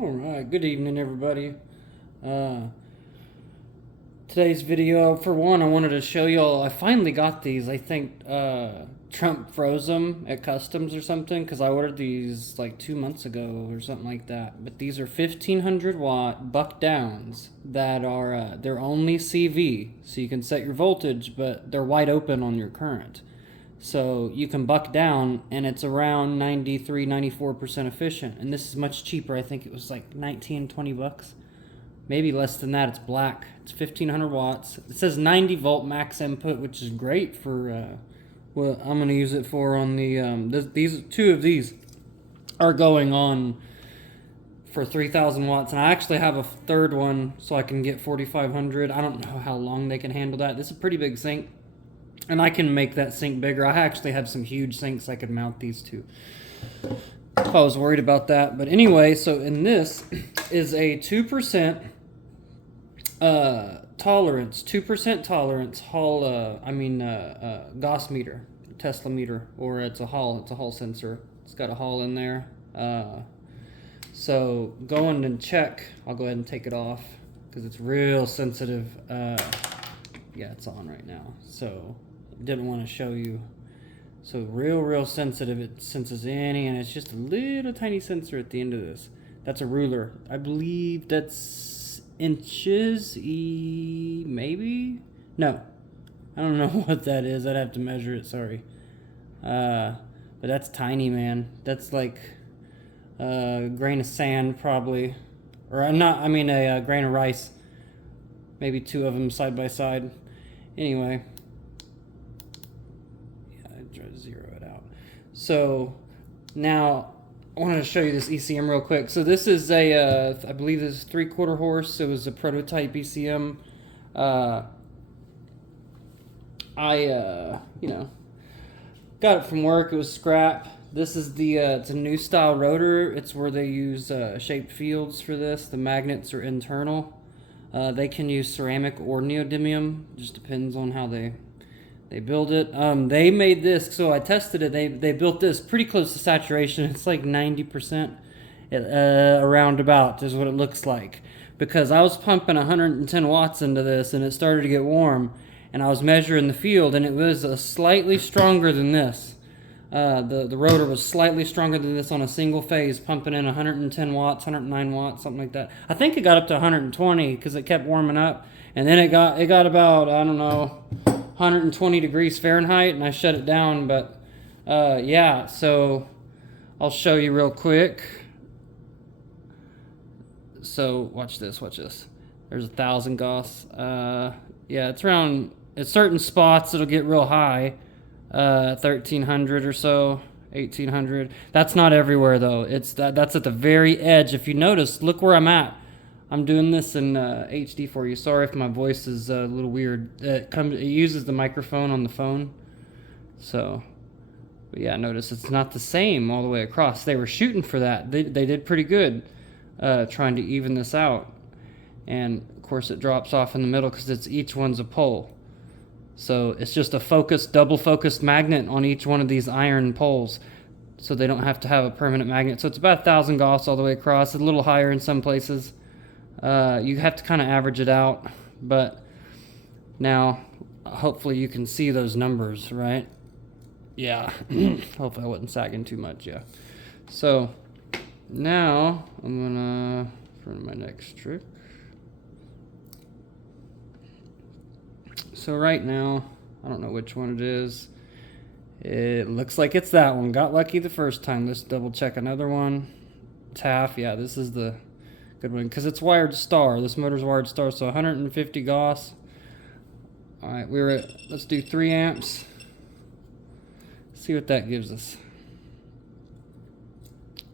Alright, good evening everybody. Today's video, for one, I wanted to show y'all, I finally got these. I think Trump froze them at customs or something, because I ordered these like 2 months ago or something like that. But these are 1500 watt buck downs that are, they're only CV, so you can set your voltage, but they're wide open on your current. So you can buck down and it's around 93-94% efficient, and this is much cheaper. I think it was like 19-20 bucks, maybe less than that. It's black, it's 1500 watts, it says 90 volt max input, which is great for what I'm going to use it for on the these two of these are going on for 3000 watts, and I actually have a third one so I can get 4500. I don't know how long they can handle that. This is a pretty big sink, and I can make that sink bigger. I actually have some huge sinks I could mount these to if I was worried about that. But anyway, so in this is a 2% tolerance, 2% tolerance Gauss meter, Tesla meter, or it's a Hall sensor. It's got a Hall in there. So going and check, I'll go ahead and take it off because it's real sensitive. Yeah, it's on right now. So didn't want to show you. So real sensitive. It senses any, and it's just a little tiny sensor at the end of this. That's a ruler. I believe that's inches, maybe? No, I don't know what that is. I'd have to measure it, sorry. But that's tiny, man. That's like a grain of sand probably, or a grain of rice. Maybe two of them side by side. Anyway, try to zero it out. So now I wanted to show you this ECM real quick. So this is a, I believe this is 3/4 horse. It was a prototype ECM. I got it from work. It was scrap. This is the, it's a new style rotor. It's where they use shaped fields for this. The magnets are internal. They can use ceramic or neodymium. Just depends on how they build it. They made this, so I tested it. They built this pretty close to saturation. It's like 90%, around about is what it looks like. Because I was pumping 110 watts into this, and it started to get warm, and I was measuring the field, and it was slightly stronger than this. The rotor was slightly stronger than this on a single phase, pumping in 110 watts, 109 watts, something like that. I think it got up to 120 because it kept warming up, and then it got about, I don't know, 120 degrees Fahrenheit, and I shut it down. But yeah, so I'll show you real quick. So watch this. There's 1000 Gauss. Yeah, it's around, at certain spots it'll get real high, 1300 or so, 1800. That's not everywhere though. That's at the very edge. If you notice, look where I'm at. I'm doing this in HD for you. Sorry if my voice is a little weird. It uses the microphone on the phone. So, but yeah, notice it's not the same all the way across. They were shooting for that. They did pretty good trying to even this out. And of course it drops off in the middle because each one's a pole. So it's just a double focused magnet on each one of these iron poles. So they don't have to have a permanent magnet. So it's about 1000 Gauss all the way across. It's a little higher in some places. You have to kind of average it out, but now hopefully you can see those numbers, right? Yeah. Hopefully I wasn't sagging too much. Yeah. So now I'm gonna for my next trick. So right now, I don't know which one it is. It looks like it's that one. Got lucky the first time. Let's double check another one. TAF. Yeah, this is the good one because it's wired star. This motor's wired star, so 150 Gauss. All right, let's do 3 amps. See what that gives us.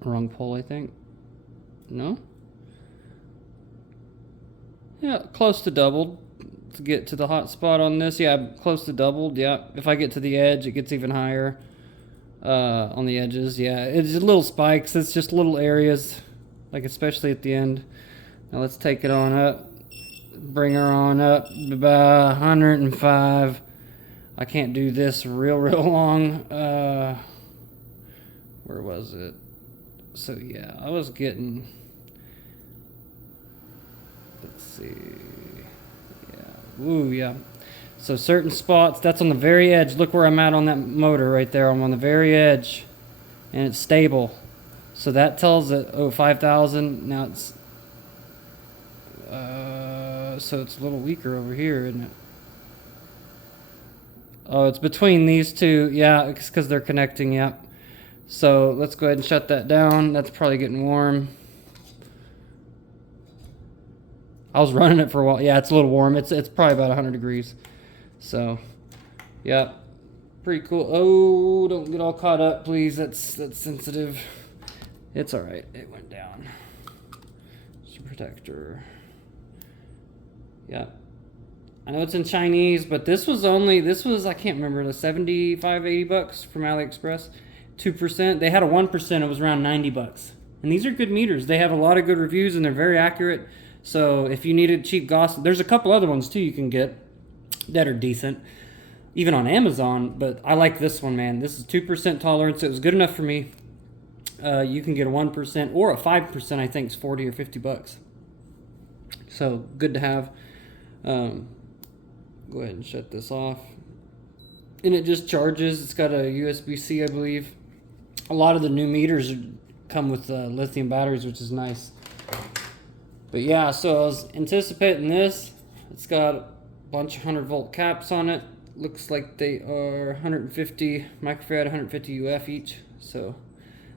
Wrong pole, I think. No? Yeah, close to doubled. To get to the hot spot on this, yeah, close to doubled. Yeah, if I get to the edge, it gets even higher. On the edges, yeah, it's just little spikes. It's just little areas, like especially at the end. Now let's take it on up. Bring her on up about 105. I can't do this real long. Where was it? So yeah, I was getting let's see. Yeah. Ooh, yeah. So certain spots, that's on the very edge. Look where I'm at on that motor right there. I'm on the very edge, and it's stable. So that tells it, oh, 5,000. Now it's, so it's a little weaker over here, isn't it? Oh, it's between these two. Yeah, it's because they're connecting, yep. So let's go ahead and shut that down. That's probably getting warm. I was running it for a while. Yeah, it's a little warm. It's probably about 100 degrees. So, yeah, pretty cool. Oh, don't get all caught up, please. That's sensitive. It's all right. It went down. It's a protector. Yeah. I know it's in Chinese, but this was, I can't remember, the 75, 80 bucks from AliExpress. 2%. They had a 1%. It was around 90 bucks. And these are good meters. They have a lot of good reviews, and they're very accurate. So if you needed cheap Gauss, there's a couple other ones too you can get that are decent, even on Amazon. But I like this one, man. This is 2% tolerance. It was good enough for me. You can get a 1% or a 5%. I think it's 40 or 50 bucks. So good to have. Go ahead and shut this off. And it just charges. It's got a USB-C, I believe. A lot of the new meters come with lithium batteries, which is nice. But yeah, so I was anticipating this. It's got a bunch of 100-volt caps on it. Looks like they are 150 microfarad, 150 UF each. So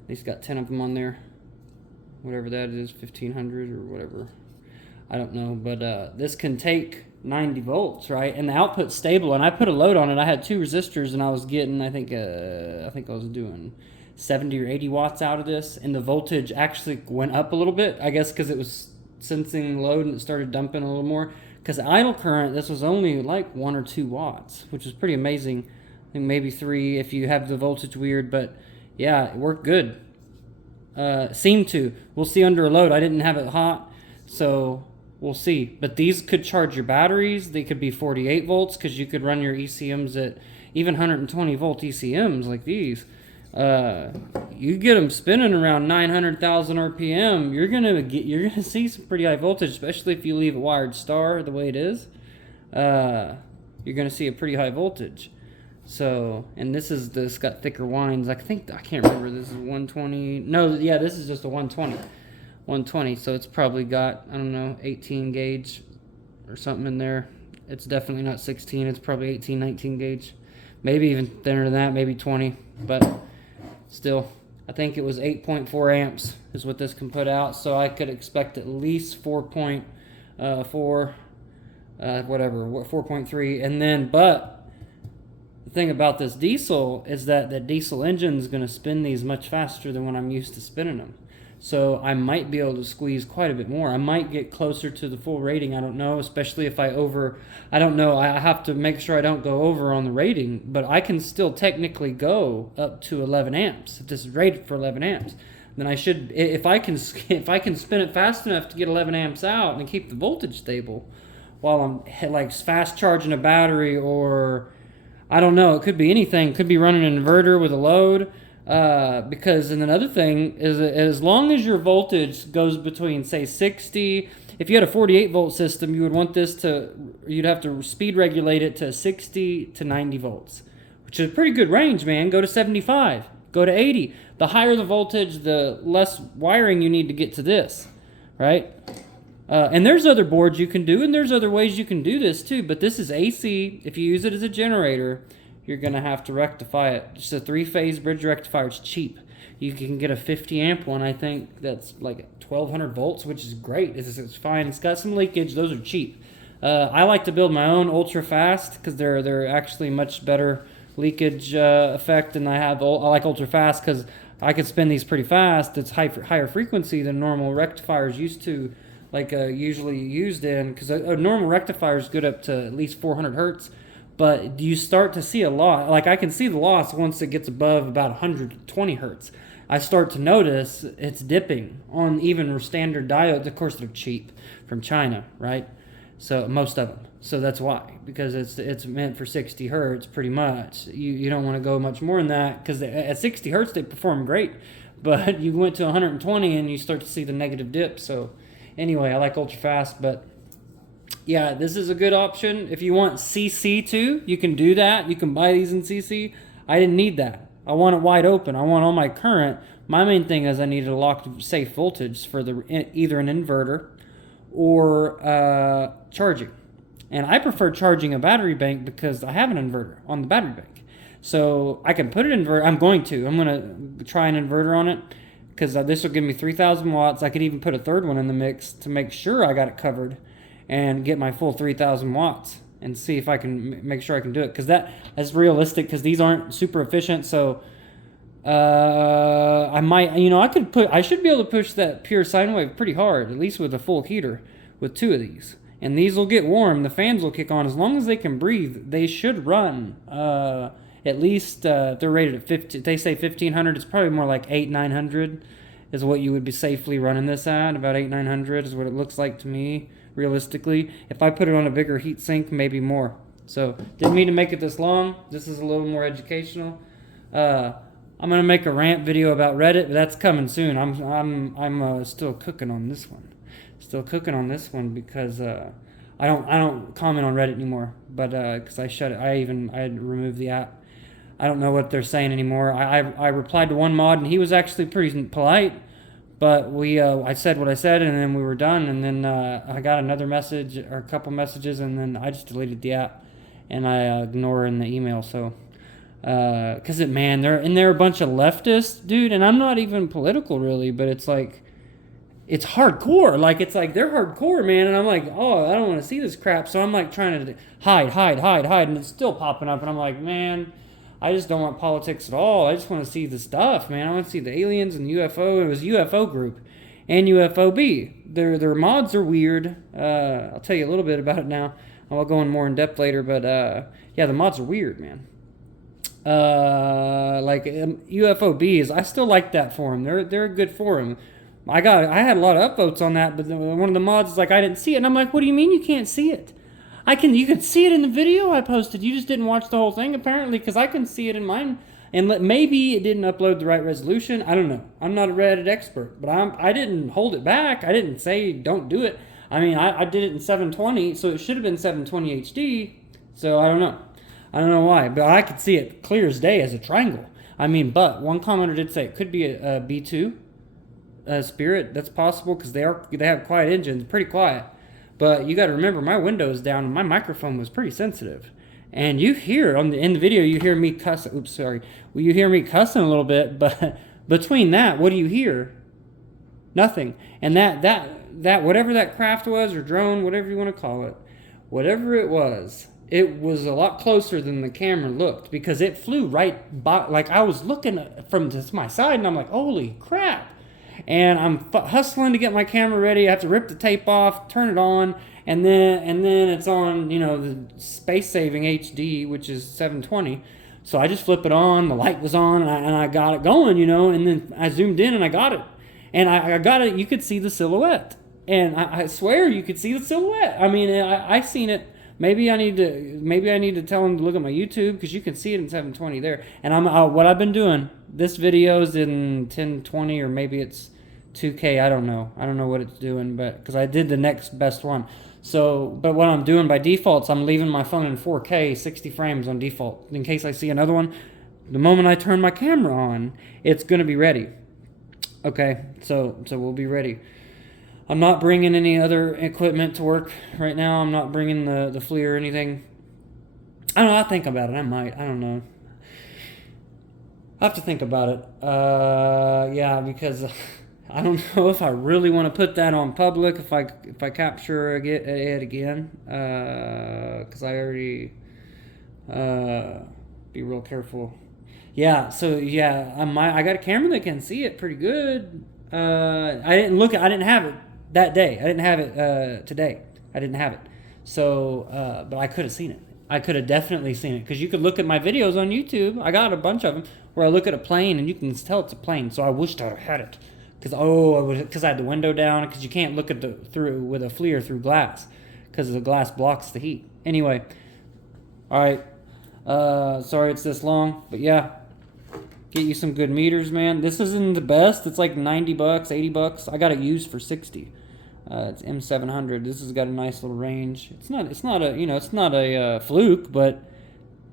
they've got 10 of them on there. Whatever that is, 1500 or whatever. I don't know, but this can take 90 volts, right? And the output's stable. And I put a load on it. I had 2 resistors, and I was getting, I think I was doing 70 or 80 watts out of this. And the voltage actually went up a little bit, I guess because it was sensing load and it started dumping a little more. Because idle current, this was only like 1 or 2 watts, which is pretty amazing. I think maybe 3 if you have the voltage weird, but yeah, it worked good. Seemed to. We'll see under a load. I didn't have it hot, so we'll see. But these could charge your batteries. They could be 48 volts because you could run your ECMs at even 120 volt ECMs like these. You get them spinning around 900,000 RPM, you're gonna see some pretty high voltage, especially if you leave a wired star the way it is. You're gonna see a pretty high voltage. So, and this got thicker winds. I can't remember. This is 120. No, yeah, this is just a 120. 120. So it's probably got, I don't know, 18 gauge or something in there. It's definitely not 16. It's probably 18, 19 gauge. Maybe even thinner than that. Maybe 20. But still, I think it was 8.4 amps is what this can put out. So I could expect at least 4.4, whatever, 4.3. And then, but the thing about this diesel is that the diesel engine is going to spin these much faster than when I'm used to spinning them. So I might be able to squeeze quite a bit more. I might get closer to the full rating. I don't know, especially if I don't know. I have to make sure I don't go over on the rating, but I can still technically go up to 11 amps. If this is rated for 11 amps, then I should, if I can spin it fast enough to get 11 amps out and keep the voltage stable while I'm like fast charging a battery, or I don't know, it could be anything. It could be running an inverter with a load. Because, and another thing is that as long as your voltage goes between, say, 60, if you had a 48 volt system, you would want this you'd have to speed regulate it to 60 to 90 volts, which is a pretty good range, man. Go to 75, go to 80. The higher the voltage, the less wiring you need to get to this, right? And there's other boards you can do, and there's other ways you can do this too, but this is AC. If you use it as a generator, you're going to have to rectify it. Just a 3-phase bridge rectifier. It's cheap. You can get a 50 amp one, I think, that's like 1200 volts, which is great. It's fine. It's got some leakage. Those are cheap. I like to build my own ultra fast because they're actually much better leakage effect, and I like ultra fast because I can spin these pretty fast. It's higher frequency than normal rectifiers used to, usually used in, because a normal rectifier is good up to at least 400 hertz. But you start to see a loss. Like I can see the loss once it gets above about 120 hertz. I start to notice it's dipping on even standard diodes. Of course, they're cheap from China, right? So most of them. So that's why, because it's meant for 60 hertz pretty much. You don't want to go much more than that because at 60 hertz they perform great. But you went to 120 and you start to see the negative dip. So anyway, I like ultra fast, but yeah, this is a good option. If you want CC too, you can do that. You can buy these in CC. I didn't need that. I want it wide open. I want all my current. My main thing is I needed a locked safe voltage for either an inverter or charging. And I prefer charging a battery bank because I have an inverter on the battery bank. So I can put an inverter. I'm going to try an inverter on it because this will give me 3,000 watts. I could even put a third one in the mix to make sure I got it covered and get my full 3,000 watts and see if I can make sure I can do it. Because that's realistic because these aren't super efficient. So I might, I should be able to push that pure sine wave pretty hard, at least with a full heater with 2 of these. And these will get warm. The fans will kick on. As long as they can breathe, they should run. At least they're rated at 50. They say 1,500. It's probably more like 800-900 is what you would be safely running this at. About 800-900 is what it looks like to me, realistically. If I put it on a bigger heat sink, maybe more. So didn't mean to make it this long. This is a little more educational. I'm gonna make a rant video about Reddit, but that's coming soon. I'm still cooking on this one. Still cooking on this one because I don't comment on Reddit anymore. But because I shut it, I had removed the app. I don't know what they're saying anymore. I replied to one mod and he was actually pretty polite, but I said what I said and then we were done. And then I got another message or a couple messages and then I just deleted the app and I ignore in the email. So because they're a bunch of leftists, dude. And I'm not even political really, but it's like. It's hardcore. Like, it's like they're hardcore, man. And I'm like, oh, I don't want to see this crap. So I'm like trying to hide. And it's still popping up. And I'm like, man, I just don't want politics at all. I just want to see the stuff, man. I want to see the aliens and UFO. It was UFO group and UFOB. Their mods are weird. I'll tell you a little bit about it now. I'll go in more in depth later. But, yeah, the mods are weird, man. UFOBs, I still like that forum. They're a good forum. I had a lot of upvotes on that, but one of the mods is like, I didn't see it. And I'm like, what do you mean you can't see it? You can see it in the video I posted. You just didn't watch the whole thing, apparently, because I can see it in mine. And maybe it didn't upload the right resolution. I don't know. I'm not a Reddit expert, but I didn't hold it back. I didn't say don't do it. I mean, I did it in 720, so it should have been 720 HD. So I don't know. I don't know why, but I could see it clear as day as a triangle. I mean, but one commenter did say it could be a B2. Spirit, that's possible because they have quiet engines, pretty quiet. But you got to remember, my window is down and my microphone was pretty sensitive. And you hear in the video, you hear me cuss. Oops, sorry. Well, you hear me cussing a little bit, but between that, what do you hear? Nothing. And that whatever that craft was or drone, whatever you want to call it, whatever it was a lot closer than the camera looked because it flew right by. Like I was looking from to my side and I'm like, holy crap. And I'm hustling to get my camera ready. I have to rip the tape off, turn it on, and then it's on, the space-saving HD, which is 720. So I just flip it on. The light was on, and I got it going, And then I zoomed in, and I got it. And I got it. You could see the silhouette, and I swear you could see the silhouette. I mean, I seen it. Maybe I need to tell them to look at my YouTube because you can see it in 720 there. And what I've been doing. This video is in 1020 or maybe it's 2K. I don't know. I don't know what it's doing, but because I did the next best one. So, but what I'm doing by default is I'm leaving my phone in 4K, 60 frames on default. In case I see another one, the moment I turn my camera on, it's going to be ready. Okay, so we'll be ready. I'm not bringing any other equipment to work right now. I'm not bringing the flea or anything. I don't know. I'll think about it. I might. I don't know. I have to think about it. Yeah, because I don't know if I really want to put that on public if I capture it again. Because I already be real careful. Yeah. So yeah, I got a camera that can see it pretty good. I didn't have it that day. I didn't have it today. I didn't have it. So, but I could have seen it. I could have definitely seen it because you could look at my videos on YouTube. I got a bunch of them where I look at a plane and you can tell it's a plane. So I wished I had it because I had the window down because you can't look at through with a FLIR through glass because the glass blocks the heat. Anyway, all right. Sorry it's this long, but yeah, get you some good meters, man. This isn't the best. It's like $90, $80. I got it used for 60. It's M700. This has got a nice little range. It's not a, you know, it's not a fluke, but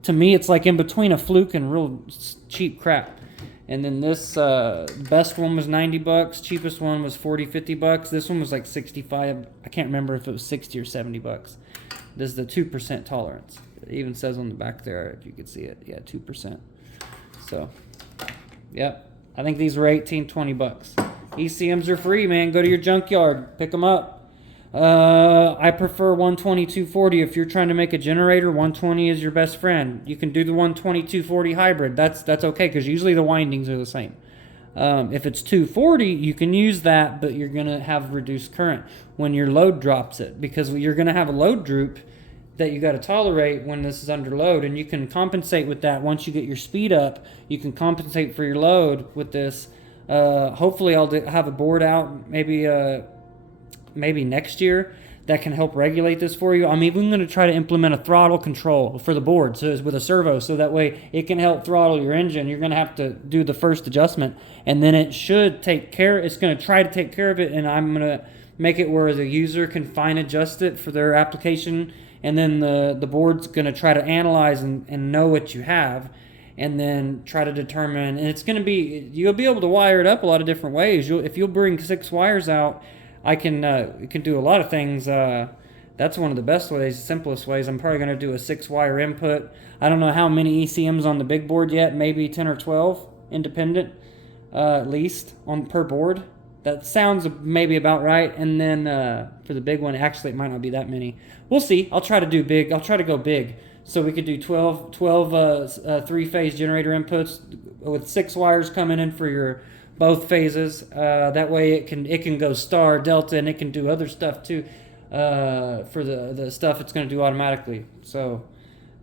to me, it's like in between a fluke and real cheap crap. And then this best one was 90 bucks. Cheapest one was 40, 50 bucks. This one was like 65. I can't remember if it was 60 or 70 bucks. This is the 2% tolerance. It even says on the back there, if you could see it. Yeah, 2%. So, yep. I think these were 18, 20 bucks. ECMs are free, man. Go to your junkyard. Pick them up. I prefer 120, 240. If you're trying to make a generator, 120 is your best friend. You can do the 120, 240 hybrid. That's okay, because usually the windings are the same. If it's 240, you can use that, but you're going to have reduced current when your load drops it, because you're going to have a load droop that you got to tolerate when this is under load, and you can compensate with that. Once you get your speed up, you can compensate for your load with this. Hopefully I'll have a board out maybe next year that can help regulate this for you. I'm even going to try to implement a throttle control for the board, so it's with a servo, so that way it can help throttle your engine. You're going to have to do the first adjustment, and then it should take care. It's going to try to take care of it, and I'm going to make it where the user can fine adjust it for their application, and then the board's going to try to analyze and know what you have, and then try to determine. And it's going to be, you'll be able to wire it up a lot of different ways. If you'll bring 6 wires out, it can do a lot of things. That's one of the best ways, simplest ways. I'm probably going to do a 6-wire input. I don't know how many ECMs on the big board yet, maybe 10 or 12 independent, at least, per board. That sounds maybe about right. And then for the big one, actually it might not be that many. We'll see. I'll try to do big. I'll try to go big. So we could do 12 3-phase generator inputs with 6 wires coming in for your both phases. That way it can go star, delta, and it can do other stuff too for the stuff it's going to do automatically. So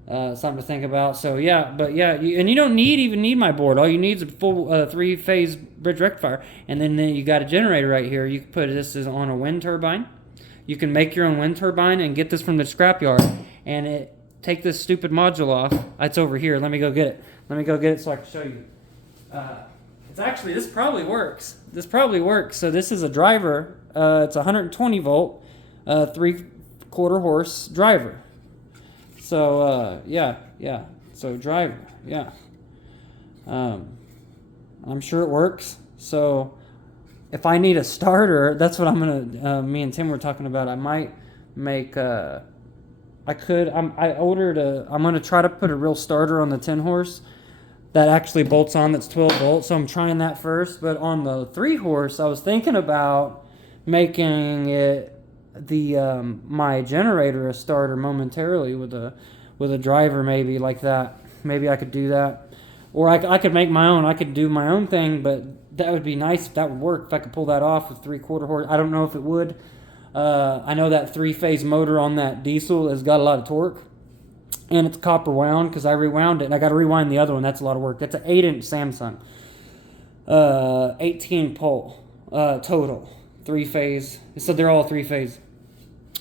something to think about. So yeah, but yeah, you don't even need my board. All you need is a full 3-phase bridge rectifier, and then you got a generator right here. You can put this on a wind turbine. You can make your own wind turbine and get this from the scrapyard, and take this stupid module off. It's over here. Let me go get it. Let me go get it so I can show you. It's actually, this probably works. So this is a driver. It's 120 volt, 3/4 horse driver. So yeah. So driver, yeah. I'm sure it works. So if I need a starter, that's what I'm gonna. Me and Tim were talking about. I might make. I'm gonna try to put a real starter on the 10 horse. That actually bolts on, that's 12 volts, so I'm trying that first. But on the 3 horse, I was thinking about making it my generator a starter momentarily with a driver, maybe like that. Maybe I could do that, or I could make my own. I could do my own thing, but that would be nice if that would work. If I could pull that off with 3/4 horse, I don't know if it would. I know that 3-phase motor on that diesel has got a lot of torque. And it's copper wound because I rewound it, and I got to rewind the other one. That's a lot of work. That's an 8-inch Samsung, 18 pole total, 3-phase. So they're all 3-phase.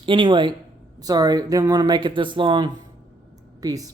Anyway, sorry, didn't want to make it this long. Peace.